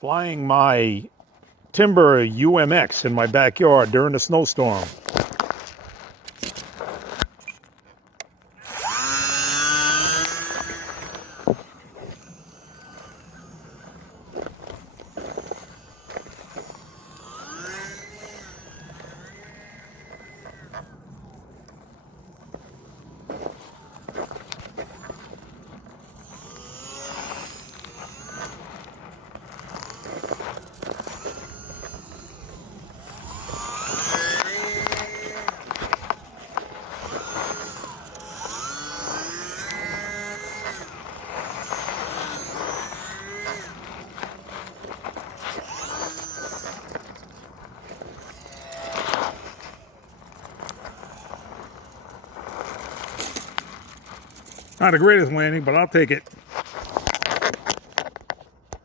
Flying my timber UMX in my backyard during the snowstorm. Not the greatest landing, but I'll take it.